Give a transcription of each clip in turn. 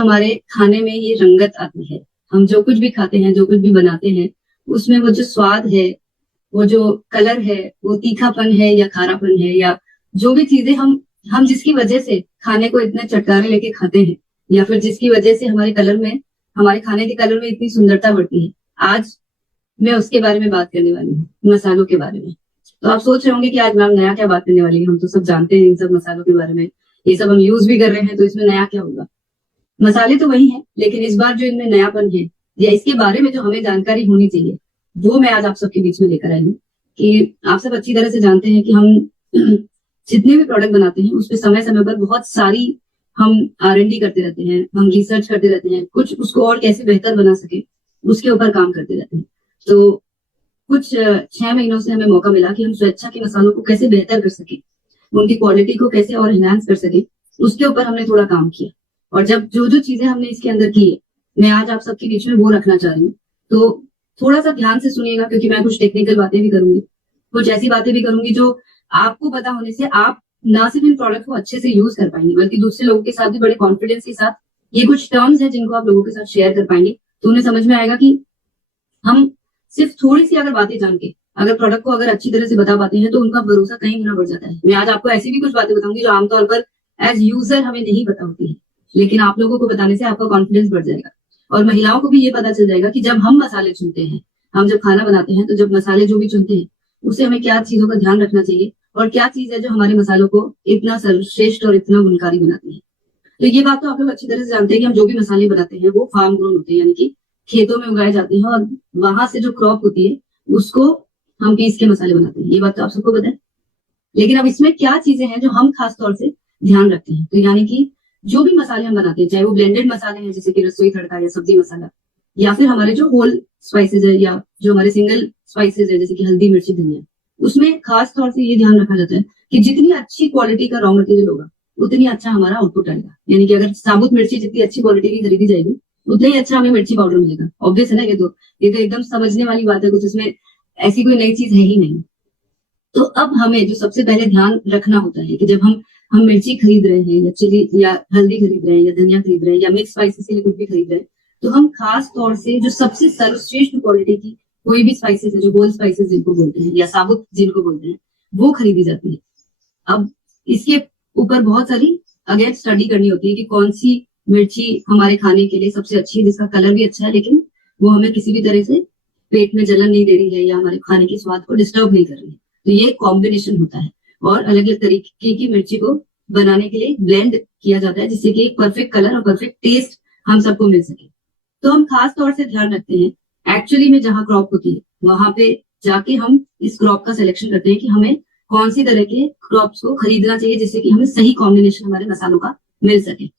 हमारे खाने में ये रंगत आती है। हम जो कुछ भी खाते हैं, जो कुछ भी बनाते हैं, उसमें वो जो स्वाद है, वो जो कलर है, वो तीखापन है या खारापन है, या जो भी चीजें हम जिसकी वजह से खाने को इतने चटकारे लेके खाते हैं, या फिर जिसकी वजह से हमारे खाने के कलर में इतनी सुंदरता बढ़ती है, आज मैं उसके बारे में बात करने वाली हूँ, मसालों के बारे में। तो आप सोच रहे होंगे कि आज मैम नया क्या बात करने वाली है, हम तो सब जानते हैं इन सब मसालों के बारे में, ये सब हम यूज भी कर रहे हैं, तो इसमें नया क्या होगा। मसाले तो वही हैं, लेकिन इस बार जो इनमें नयापन है, या इसके बारे में जो हमें जानकारी होनी चाहिए, वो मैं आज आप सबके बीच में लेकर आई हूँ। कि आप सब अच्छी तरह से जानते हैं कि हम जितने भी प्रोडक्ट बनाते हैं, उस पर समय समय पर बहुत सारी हम R&D करते रहते हैं, हम रिसर्च करते रहते हैं, कुछ उसको और कैसे बेहतर बना सके उसके ऊपर काम करते रहते हैं। तो कुछ 6 महीनों से हमें मौका मिला कि हम स्वेच्छा के मसालों को कैसे बेहतर कर सके, उनकी क्वालिटी को कैसे और एनहांस कर सके, उसके ऊपर हमने थोड़ा काम किया। और जब जो जो चीजें हमने इसके अंदर की है, मैं आज आप सबके बीच में वो रखना चाह रही हूँ। तो थोड़ा सा ध्यान से सुनिएगा, क्योंकि मैं कुछ टेक्निकल बातें भी करूंगी, कुछ ऐसी बातें भी करूंगी जो आपको पता होने से आप ना सिर्फ इन प्रोडक्ट को अच्छे से यूज कर पाएंगे, बल्कि दूसरे लोगों के साथ भी बड़े कॉन्फिडेंस के साथ ये कुछ टर्म्स है जिनको आप लोगों के साथ शेयर कर पाएंगे, तो उन्हें समझ में आएगा कि हम सिर्फ थोड़ी सी अगर बातें जान के अगर प्रोडक्ट को अगर अच्छी तरह से बता पाते हैं, तो उनका भरोसा कहीं गुना बढ़ जाता है। मैं आज आपको ऐसी भी कुछ बातें बताऊंगी जो आमतौर पर एज यूजर हमें नहीं पता होती है, लेकिन आप लोगों को बताने से आपका कॉन्फिडेंस बढ़ जाएगा। और महिलाओं को भी ये पता चल जाएगा कि जब हम मसाले चुनते हैं, हम जब खाना बनाते हैं, तो जब मसाले जो भी चुनते हैं, उससे हमें क्या चीजों का ध्यान रखना चाहिए, और क्या चीज है जो हमारे मसालों को इतना सर्वश्रेष्ठ और इतना गुणकारी बनाती है। तो ये बात तो आप लोग अच्छी तरह से जानते हैं कि हम जो भी मसाले बनाते हैं वो फार्म ग्रोन होते हैं, यानी कि खेतों में उगाए जाते हैं, और वहां से जो क्रॉप होती है उसको हम पीस के मसाले बनाते हैं। ये बात तो आप सबको पता है। लेकिन अब इसमें क्या चीजें हैं जो हम खास तौर से ध्यान रखते हैं, तो यानी कि जो भी मसाले हम बनाते हैं, चाहे वो ब्लेंडेड मसाले हैं जैसे कि रसोई तड़का या सब्जी मसाला, या फिर हमारे जो होल स्पाइसेस है, या जो हमारे सिंगल स्पाइसेस है जैसे कि हल्दी मिर्ची धनिया, उसमें खास तौर से ये ध्यान रखा जाता है कि जितनी अच्छी क्वालिटी का रॉ मटेरियल होगा, उतनी अच्छा हमारा आउटपुट आएगा। यानी कि अगर साबुत मिर्ची जितनी अच्छी क्वालिटी की खरीदी जाएगी, उतना ही अच्छा हमें मिर्ची पाउडर मिलेगा। ऑब्वियस है ना, ये तो एकदम समझने वाली बात है, कुछ इसमें ऐसी कोई नई चीज है ही नहीं। तो अब हमें जो सबसे पहले ध्यान रखना होता है कि जब हम मिर्ची खरीद रहे हैं, या चिली या हल्दी खरीद रहे हैं, या धनिया खरीद रहे हैं, या मिक्स स्पाइसेस के लिए कुछ भी खरीद रहे हैं, तो हम खास तौर से जो सबसे सर्वश्रेष्ठ क्वालिटी की कोई भी स्पाइसेस है, जो होल स्पाइसेस जिनको बोलते हैं या साबुत जिनको बोलते हैं, वो खरीदी जाती है। अब इसके ऊपर बहुत सारी अगेन स्टडी करनी होती है कि कौन सी मिर्ची हमारे खाने के लिए सबसे अच्छी है, जिसका कलर भी अच्छा है, लेकिन वो हमें किसी भी तरह से पेट में जलन नहीं दे रही है, या हमारे खाने के स्वाद को डिस्टर्ब नहीं कर रही है। तो ये कॉम्बिनेशन होता है, और अलग अलग तरीके की मिर्ची को बनाने के लिए ब्लेंड किया जाता है, जिससे कि एक परफेक्ट कलर और परफेक्ट टेस्ट हम सबको मिल सके। तो हम खास तौर से ध्यान रखते हैं एक्चुअली में जहाँ क्रॉप होती है, वहां पे जाके हम इस क्रॉप का सिलेक्शन करते हैं कि हमें कौन सी तरह के क्रॉप्स को खरीदना चाहिए, जिससे कि हमें सही कॉम्बिनेशन हमारे मसालों का मिल सके।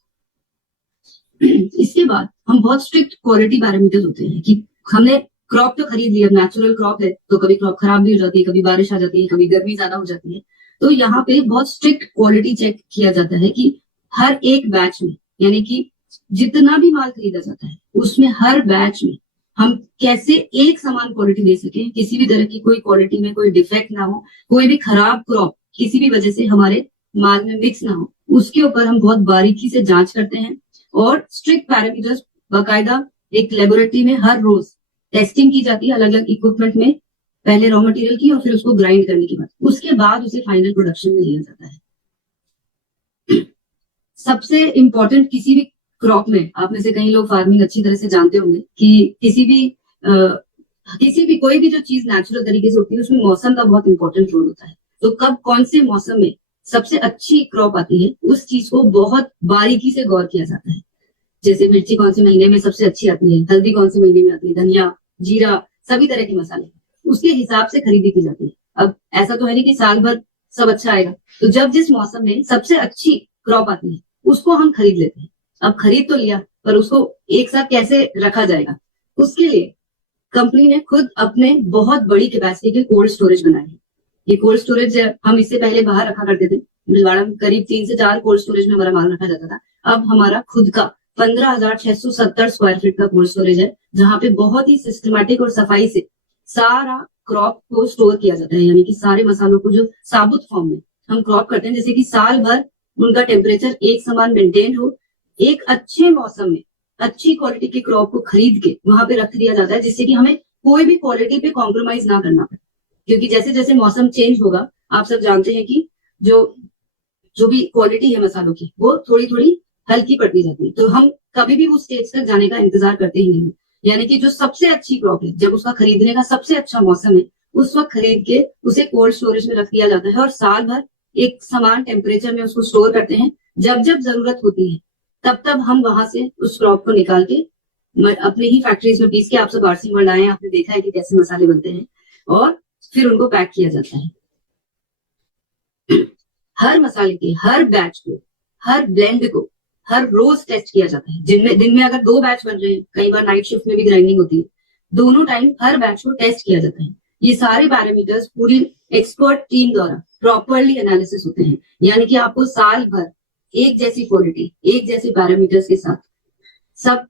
इसके बाद हम बहुत स्ट्रिक्ट क्वालिटी पैरामीटर्स होते हैं कि हमने क्रॉप तो खरीद लिया, नेचुरल क्रॉप है, तो कभी क्रॉप खराब भी हो जाती है, कभी बारिश आ जाती है, कभी गर्मी ज्यादा हो जाती है। तो यहाँ पे बहुत स्ट्रिक्ट क्वालिटी चेक किया जाता है कि हर एक बैच में, यानी कि जितना भी माल खरीदा जाता है, उसमें हर बैच में हम कैसे एक समान क्वालिटी दे सके, किसी भी तरह की कोई क्वालिटी में कोई डिफेक्ट ना हो, कोई भी खराब क्रॉप किसी भी वजह से हमारे माल में मिक्स ना हो, उसके ऊपर हम बहुत बारीकी से जांच करते हैं। और स्ट्रिक्ट पैरामीटर्स बाकायदा एक लेबोरेटरी में हर रोज टेस्टिंग की जाती है, अलग अलग इक्विपमेंट में, पहले रॉ मटेरियल की और फिर उसको ग्राइंड करने के बाद, उसके बाद उसे फाइनल प्रोडक्शन में लिया जाता है। सबसे इंपॉर्टेंट किसी भी क्रॉप में, आप में से कई लोग फार्मिंग अच्छी तरह से जानते होंगे कि किसी भी कोई भी जो चीज नेचुरल तरीके से होती है, उसमें मौसम का बहुत इंपॉर्टेंट रोल होता है। तो कब कौन से मौसम में सबसे अच्छी क्रॉप आती है, उस चीज को बहुत बारीकी से गौर किया जाता है। जैसे मिर्ची कौन से महीने में सबसे अच्छी आती है, हल्दी कौन से महीने में आती है, धनिया, जीरा, सभी तरह के मसाले, उसके हिसाब से खरीदी की जाती है। अब ऐसा तो है नहीं कि साल भर सब अच्छा आएगा, तो जब जिस मौसम में सबसे अच्छी क्रॉप आती है, उसको हम खरीद लेते हैं। अब खरीद तो लिया, पर उसको एक साथ कैसे रखा जाएगा, उसके लिए कंपनी ने खुद अपने बहुत बड़ी कैपेसिटी के कोल्ड स्टोरेज बनाए हैं। ये कोल्ड स्टोरेज हम इससे पहले बाहर रखा करते थे, भिलवाड़ा में करीब 3 से 4 कोल्ड स्टोरेज में हमारा माल रखा जाता था। अब हमारा खुद का 15,670 स्क्वायर फीट का कोल्ड स्टोरेज है, जहां पे बहुत ही सिस्टमैटिक और सफाई से सारा क्रॉप को स्टोर किया जाता है। यानी कि सारे मसालों को जो साबुत फॉर्म में हम क्रॉप करते हैं, जैसे कि साल भर उनका टेम्परेचर एक समान मेंटेन हो, एक अच्छे मौसम में अच्छी क्वालिटी के क्रॉप को खरीद के वहां पे रख दिया जाता है, जिससे कि हमें कोई भी क्वालिटी पे कॉम्प्रोमाइज ना करना पड़े। क्योंकि जैसे जैसे मौसम चेंज होगा, आप सब जानते हैं कि जो जो भी क्वालिटी है मसालों की वो थोड़ी थोड़ी हल्की पड़ती जाती है। तो हम कभी भी उस स्टेज तक जाने का इंतजार करते ही नहीं। यानी कि जो सबसे अच्छी क्रॉप है, जब उसका खरीदने का सबसे अच्छा मौसम है, उस वक्त खरीद के उसे कोल्ड स्टोरेज में रख दिया जाता है और साल भर एक समान टेम्परेचर में उसको स्टोर करते हैं। जब जब जरूरत होती है तब तब हम वहां से उस क्रॉप को निकाल के अपने ही फैक्ट्रीज में पीस के, आप सब आरसी वर्ल्ड आए हैं, आपने देखा है कि कैसे मसाले बनते हैं, और फिर उनको पैक किया जाता है। हर मसाले के हर बैच को, हर ब्लेंड को हर रोज टेस्ट किया जाता है। दिन में अगर 2 बैच बन रहे हैं, कई बार नाइट शिफ्ट में भी ग्राइंडिंग होती है, दोनों टाइम हर बैच को टेस्ट किया जाता है। ये सारे पैरामीटर्स पूरी एक्सपर्ट टीम द्वारा प्रॉपरली एनालिसिस होते हैं। यानी कि आपको साल भर एक जैसी क्वालिटी, एक जैसे पैरामीटर्स के साथ सब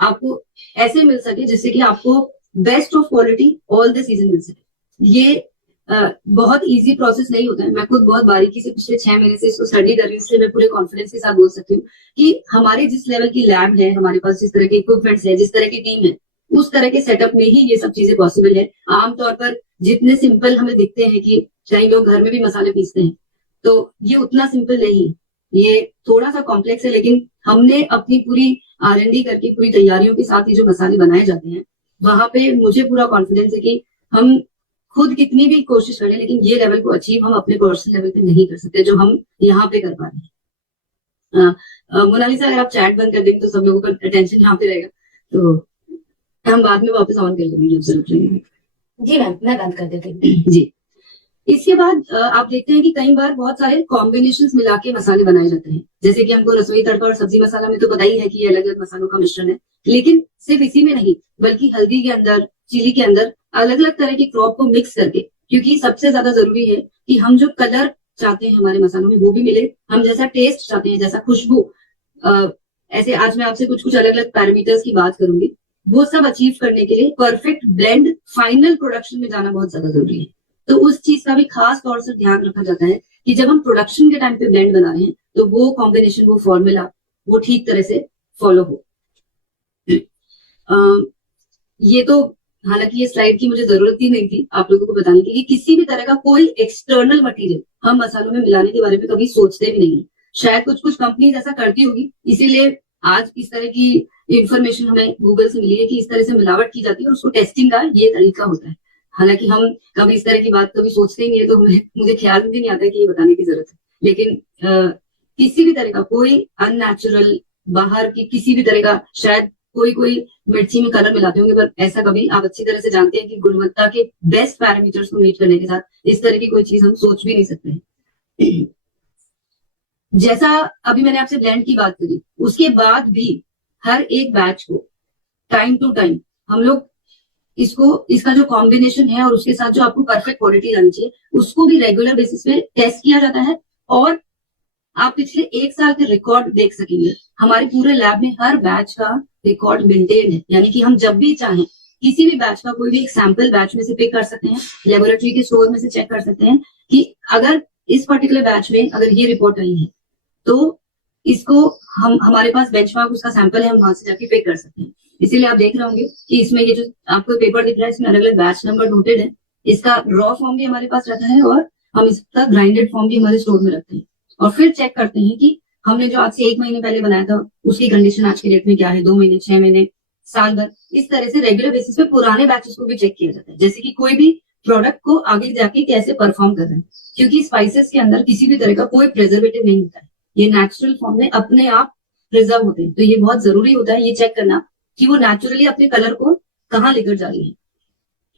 आपको ऐसे मिल सके जिससे कि आपको best of quality all the season मिल सके। ये बहुत इजी प्रोसेस नहीं होता है। मैं खुद बहुत बारीकी से पिछले 6 महीने से इसको स्टडी कर रही हूँ, इसलिए मैं पूरे कॉन्फिडेंस के साथ बोल सकती हूँ कि हमारे जिस लेवल की लैब है, हमारे पास जिस तरह के इक्विपमेंट्स है, जिस तरह की टीम है, उस तरह के सेटअप में ही ये सब चीजें पॉसिबल है। आमतौर पर जितने सिंपल हमें दिखते हैं कि कई लोग घर में भी मसाले पीसते हैं, तो ये उतना सिंपल नहीं, ये थोड़ा सा कॉम्प्लेक्स है। लेकिन हमने अपनी पूरी R&D करके पूरी तैयारियों के साथ ये जो मसाले बनाए जाते हैं, वहां पे मुझे पूरा कॉन्फिडेंस है कि हम खुद कितनी भी कोशिश करें, लेकिन ये लेवल को अचीव हम अपने पर्सनल लेवल पे नहीं कर सकते जो हम यहाँ पे कर पा रहे हैं। मोनालिसा, अगर आप चैट बंद कर देंगे तो सब लोगों का अटेंशन यहाँ पे रहेगा, तो हम बाद में वापस ऑन कर लेंगे जब जरूरत लगेगी। जी मैम, मैं बंद कर देती हूँ। जी। इसके बाद आप देखते हैं कि कई बार बहुत सारे कॉम्बिनेशंस मिला के मसाले बनाए जाते हैं। जैसे कि हमको रसोई तड़का और सब्जी मसाला में तो पता ही है कि ये अलग अलग मसालों का मिश्रण है, लेकिन सिर्फ इसी में नहीं, बल्कि हल्दी के अंदर, चिली के अंदर अलग अलग तरह की क्रॉप को मिक्स करके, क्योंकि सबसे ज्यादा जरूरी है कि हम जो कलर चाहते हैं हमारे मसालों में वो भी मिले, हम जैसा टेस्ट चाहते हैं, जैसा खुशबू, ऐसे आज मैं आपसे कुछ कुछ अलग अलग पैरामीटर्स की बात करूंगी, वो सब अचीव करने के लिए परफेक्ट ब्लेंड फाइनल प्रोडक्शन में जाना बहुत ज्यादा जरूरी है। तो उस चीज का भी खास तौर से ध्यान रखा जाता है कि जब हम प्रोडक्शन के टाइम पे ब्लेंड बना रहे हैं तो वो कॉम्बिनेशन, वो फॉर्मूला, वो ठीक तरह से फॉलो हो। ये तो हालांकि ये स्लाइड की मुझे जरूरत ही नहीं थी आप लोगों को बताने की कि किसी भी तरह का कोई एक्सटर्नल मटेरियल हम मसालों में मिलाने के बारे में कभी सोचते भी नहीं है। शायद कुछ कुछ कंपनीज ऐसा करती होगी, इसीलिए आज इस तरह की इंफॉर्मेशन हमें गूगल से मिली है कि इस तरह से मिलावट की जाती है और उसको टेस्टिंग का ये तरीका होता है। हालांकि हम कभी इस तरह की बात कभी सोचते ही नहीं है, तो मुझे ख्याल भी नहीं आता कि ये बताने की जरूरत है। लेकिन किसी भी तरह का कोई अननेचुरल, बाहर की किसी भी तरह का, शायद कोई कोई मिर्ची में कलर मिलाते होंगे, पर ऐसा कभी, आप अच्छी तरह से जानते हैं कि गुणवत्ता के बेस्ट पैरामीटर्स को मीट करने के साथ इस तरह की कोई चीज हम सोच भी नहीं सकते। जैसा अभी मैंने आपसे ब्लेंड की बात करी, उसके बाद भी हर एक बैच को टाइम टू टाइम हम लोग इसका जो कॉम्बिनेशन है और उसके साथ जो आपको परफेक्ट क्वालिटी आनी चाहिए, उसको भी रेगुलर बेसिस पे टेस्ट किया जाता है। और आप पिछले 1 साल के रिकॉर्ड देख सकेंगे, हमारे पूरे लैब में हर बैच का रिकॉर्ड मेंटेन है। यानी कि हम जब भी चाहें किसी भी बैच का कोई भी एक सैंपल बैच में से पिक कर सकते हैं, लेबोरेटरी के स्टोर में से चेक कर सकते हैं कि अगर इस पर्टिकुलर बैच में अगर ये रिपोर्ट आई है तो इसको हमारे पास बेंचमार्क उसका सैंपल है, हम वहां से जाके पिक कर सकते हैं। इसीलिए आप देख रहे होंगे कि इसमें ये जो आपको पेपर दिख रहा है, इसमें अलग अलग बैच नंबर नोटेड है। इसका रॉ फॉर्म भी हमारे पास रहता है और हम इसका ग्राइंडेड फॉर्म भी हमारे स्टोर में रखते हैं, और फिर चेक करते हैं कि हमने जो आज से 1 महीने पहले बनाया था उसकी कंडीशन आज के डेट में क्या है, 2 महीने, 6 महीने, साल भर। इस तरह से रेगुलर बेसिस पे पुराने बैचेस को भी चेक किया जाता है, जैसे कि कोई भी प्रोडक्ट को आगे जाके कैसे परफॉर्म कर रहे हैं। क्योंकि स्पाइसेस के अंदर किसी भी तरह का कोई प्रिजर्वेटिव नहीं होता है, ये नेचुरल फॉर्म में अपने आप प्रिजर्व होते हैं। तो ये बहुत जरूरी होता है ये चेक करना कि वो नेचुरली अपने कलर को कहाँ लेकर जा रही है।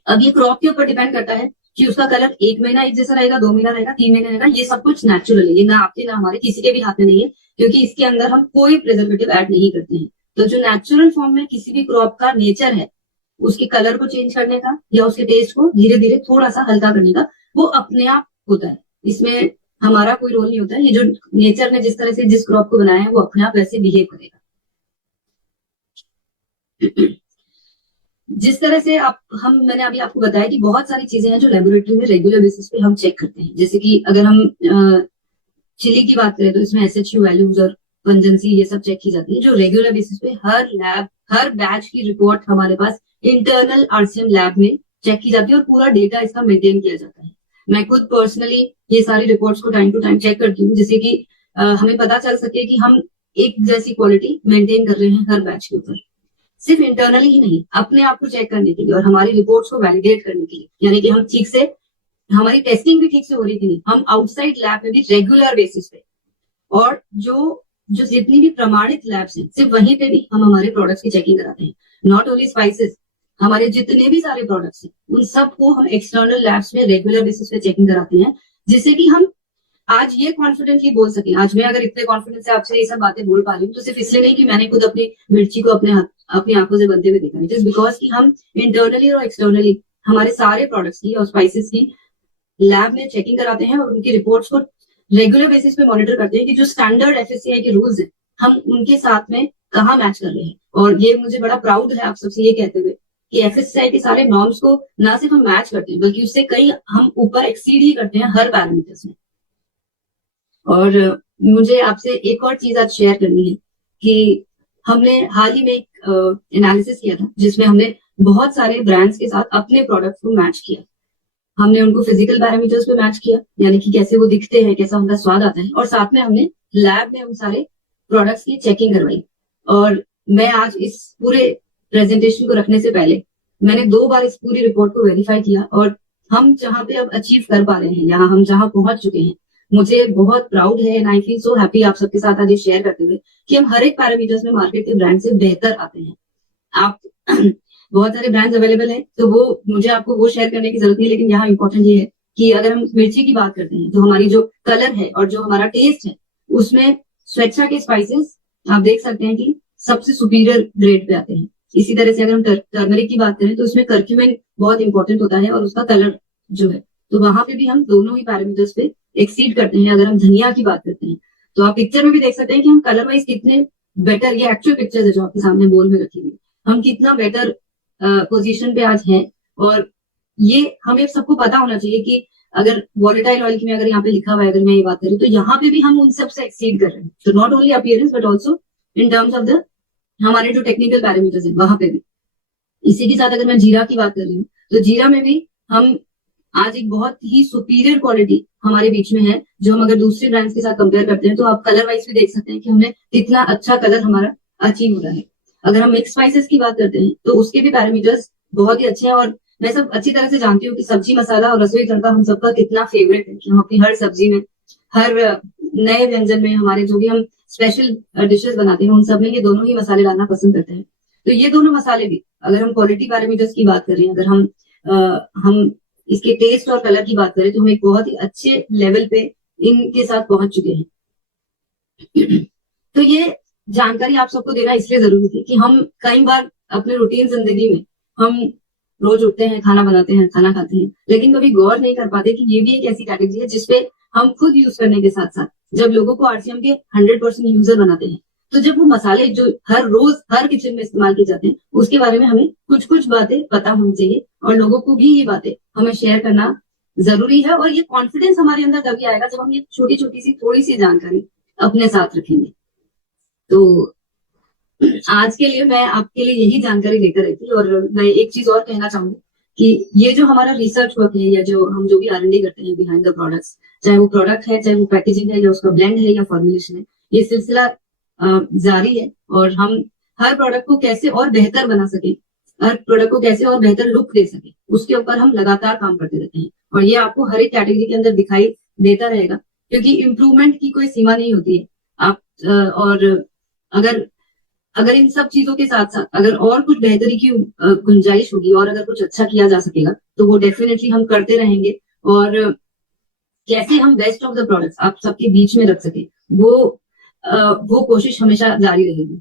अब ये क्रॉप के ऊपर डिपेंड करता है कि उसका कलर 1 महीना एक जैसा रहेगा, 2 महीना रहेगा, 3 महीना रहेगा। ये सब कुछ नेचुरल है, ये ना आपके ना हमारे किसी के भी हाथ में नहीं है, क्योंकि इसके अंदर हम कोई प्रिजर्वेटिव ऐड नहीं करते हैं। तो जो नेचुरल फॉर्म में किसी भी क्रॉप का नेचर है, उसके कलर को चेंज करने का या उसके टेस्ट को धीरे धीरे थोड़ा सा हल्का करने का, वो अपने आप होता है। इसमें हमारा कोई रोल नहीं होता है। ये जो नेचर ने जिस तरह से जिस क्रॉप को बनाया है वो अपने आप वैसे बिहेव करेगा। जिस तरह से मैंने अभी आपको बताया कि बहुत सारी चीजें हैं जो लेबोरेटरी में रेगुलर बेसिस पे हम चेक करते हैं। जैसे कि अगर हम चिली की बात करें तो इसमें SHU वैल्यूज और पंजेंसी ये सब चेक की जाती है, जो रेगुलर बेसिस पे हर बैच की रिपोर्ट हमारे पास इंटरनल आरसीएम लैब में चेक की जाती है और पूरा डेटा इसका मेंटेन किया जाता है। मैं खुद पर्सनली ये सारी रिपोर्ट्स को टाइम टू टाइम चेक करती हूँ, जिससे कि हमें पता चल सके कि हम एक जैसी क्वालिटी मेंटेन कर रहे हैं हर बैच के ऊपर। सिर्फ इंटरनली ही नहीं, अपने आप को चेक करने के लिए और हमारी रिपोर्ट्स को वैलिडेट करने के लिए, यानी कि हम ठीक से, हमारी टेस्टिंग भी ठीक से हो रही थी नहीं, हम आउटसाइड लैब में भी रेगुलर बेसिस पे, और जो जो जितनी भी प्रमाणित लैब्स हैं सिर्फ वहीं पे भी हम हमारे प्रोडक्ट्स की चेकिंग कराते हैं। नॉट ओनली स्पाइसेस, हमारे जितने भी सारे प्रोडक्ट्स हैं उन सबको हम एक्सटर्नल लैब्स में रेगुलर बेसिस पे चेकिंग कराते हैं, जिससे कि हम आज ये कॉन्फिडेंटली बोल सके। आज मैं अगर इतने कॉन्फिडेंस से आपसे ये सब बातें बोल पा रही हूँ तो सिर्फ इसलिए नहीं कि मैंने खुद अपनी मिर्ची को अपनी आंखों से बनते हुए देखा, इट इज बिकॉज कि हम इंटरनली और एक्सटर्नली हमारे सारे प्रोडक्ट्स की और स्पाइसेस की लैब में चेकिंग कराते हैं और उनकी रिपोर्ट्स को रेगुलर बेसिस पे मॉनिटर करते हैं कि जो स्टैंडर्ड एफएससीआई के रूल्स हैं हम उनके साथ में कहाँ मैच कर रहे हैं। और ये मुझे बड़ा प्राउड है आप सबसे ये कहते हुए कि एफएससीआई के सारे नॉर्म्स को ना सिर्फ हम मैच करते हैं बल्कि उससे कई हम ऊपर एक्सीड ही करते हैं हर पैरामीटर्स में। और मुझे आपसे एक और चीज आज शेयर करनी है कि हमने हाल ही में एक एनालिसिस किया था जिसमें हमने बहुत सारे ब्रांड्स के साथ अपने प्रोडक्ट्स को मैच किया। हमने उनको फिजिकल पैरामीटर्स पे मैच किया, यानी कि कैसे वो दिखते हैं, कैसा उनका स्वाद आता है, और साथ में हमने लैब में उन सारे प्रोडक्ट्स की चेकिंग करवाई। और मैं आज इस पूरे प्रेजेंटेशन को रखने से पहले मैंने 2 बार इस पूरी रिपोर्ट को वेरीफाई किया, और हम जहाँ पे अब अचीव कर पा रहे हैं, यहाँ हम जहाँ पहुंच चुके हैं, मुझे बहुत प्राउड है and I feel so happy आप सबके साथ आज ये शेयर करते हुए कि हम हर एक पैरामीटर्स में मार्केट के ब्रांड से बेहतर आते हैं। आप बहुत सारे ब्रांड्स अवेलेबल हैं, तो वो मुझे आपको वो शेयर करने की जरूरत नहीं, लेकिन यहाँ इंपॉर्टेंट ये है कि अगर हम मिर्ची की बात करते हैं तो हमारी जो कलर है और जो हमारा टेस्ट है उसमें स्वेच्छा के स्पाइसेस आप देख सकते हैं कि सबसे सुपीरियर ग्रेड पे आते हैं। इसी तरह से अगर हम टर्मरिक की बात करें तो उसमें कर्क्यूमिन बहुत इंपॉर्टेंट होता है और उसका कलर जो है, तो वहां पे भी हम दोनों ही पैरामीटर्स पे एक्सीड करते हैं। अगर हम धनिया की बात करते हैं तो आप पिक्चर में भी देख सकते हैं कि हम कलर वाइज कितने बेटर, ये एक्चुअल पिक्चर है जो आपके सामने बोल में रखी हुई, हम कितना बेटर पोजीशन पे आज हैं। और ये हमें सबको पता होना चाहिए कि अगर वॉलेटाइल ऑयल की में अगर यहाँ पे लिखा हुआ है, अगर मैं ये बात करूँ तो यहाँ पे भी हम उन सब से एक्सीड कर रहे हैं। तो not only appearance but also in terms of the हमारे जो टेक्निकल पैरामीटर्स है वहां पे भी। इसी के साथ अगर मैं जीरा की बात कर रही हूँ तो जीरा में भी हम आज एक बहुत ही सुपीरियर क्वालिटी हमारे बीच में है, जो हम अगर दूसरे ब्रांड्स के साथ कंपेयर करते हैं तो आप कलर वाइज भी देख सकते हैं कि हमने कितना अच्छा कलर हमारा अचीव हो रहा है। अगर हम मिक्स स्पाइसेस की बात करते हैं तो उसके भी पैरामीटर्स बहुत ही अच्छे हैं। और मैं सब अच्छी तरह से जानती हूँ कि सब्जी मसाला और रसोई तड़का हम सबका कितना फेवरेट है, कि हम अपनी हर सब्जी में, हर नए व्यंजन में, हमारे जो भी हम स्पेशल डिशेस बनाते हैं उन सब में ये दोनों ही मसाले डालना पसंद करते हैं। तो ये दोनों मसाले भी, अगर हम क्वालिटी पैरामीटर्स की बात करें, अगर हम इसके टेस्ट और कलर की बात करें तो हम एक बहुत ही अच्छे लेवल पे इनके साथ पहुंच चुके हैं। तो ये जानकारी आप सबको देना इसलिए जरूरी थी कि हम कई बार अपने रूटीन जिंदगी में हम रोज उठते हैं, खाना बनाते हैं, खाना खाते हैं, लेकिन कभी गौर नहीं कर पाते कि ये भी एक ऐसी कैटेगरी है जिसपे हम खुद यूज करने के साथ साथ जब लोगों को आरसीएम के 100% यूजर बनाते हैं, तो जब वो मसाले जो हर रोज हर किचन में इस्तेमाल किए जाते हैं उसके बारे में हमें कुछ कुछ बातें पता होनी चाहिए, और लोगों को भी ये बातें हमें शेयर करना जरूरी है। और ये कॉन्फिडेंस हमारे अंदर तभी आएगा जब हम ये छोटी छोटी सी थोड़ी सी जानकारी अपने साथ रखेंगे। तो आज के लिए मैं आपके लिए यही जानकारी लेकर आई थी। और मैं एक चीज और कहना चाहूंगी कि ये जो हमारा रिसर्च वर्क है, या जो हम जो भी R&D करते हैं बिहाइंड द प्रोडक्ट्स, चाहे वो प्रोडक्ट है, चाहे वो पैकेजिंग है, या उसका ब्लेंड है, या फॉर्मुलेशन है, ये सिलसिला जारी है। और हम हर प्रोडक्ट को कैसे और बेहतर बना सके, हर प्रोडक्ट को कैसे और बेहतर लुक दे सके, उसके ऊपर हम लगातार काम करते रहते हैं। और ये आपको हर एक कैटेगरी के अंदर दिखाई देता रहेगा, क्योंकि इम्प्रूवमेंट की कोई सीमा नहीं होती है। आप और अगर इन सब चीजों के साथ साथ अगर और कुछ बेहतरी की गुंजाइश होगी और अगर कुछ अच्छा किया जा सकेगा तो वो डेफिनेटली हम करते रहेंगे। और कैसे हम बेस्ट ऑफ द प्रोडक्ट्स आप सबके बीच में रख सके, वो कोशिश हमेशा जारी रहेगी।